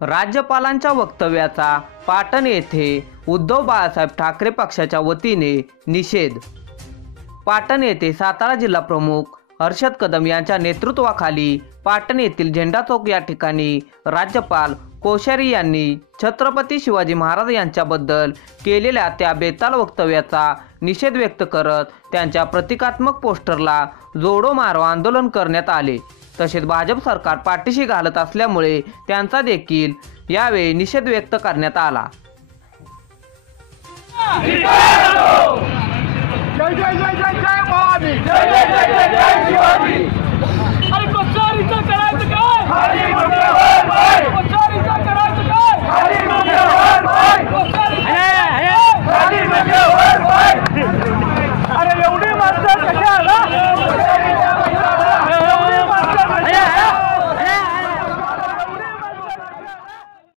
राज्यपालांच्या वक्तव्याचा पाटण येथे उद्धव बाळासाहेब ठाकरे पक्षाच्या वतीने निषेध। पाटण येथे सातारा जिल्हा प्रमुख हर्षद कदम यांच्या नेतृत्वाखाली पाटण येथील झेंडा चौक या ठिकाणी राज्यपाल कोश्यारी यांनी छत्रपती शिवाजी महाराज यांच्याबद्दल केलेल्या त्या बेताल वक्तव्याचा निषेध व्यक्त करत त्यांच्या प्रतिकात्मक पोस्टरला जोडो मारो आंदोलन करण्यात आले। तसेच भाजप सरकार पाठीशी घालत असल्यामुळे त्यांचा देखील यावेळी निषेध व्यक्त करण्यात आला। जय जय जय जय जय भवानी, जय जय जय जय जय शिवाजी।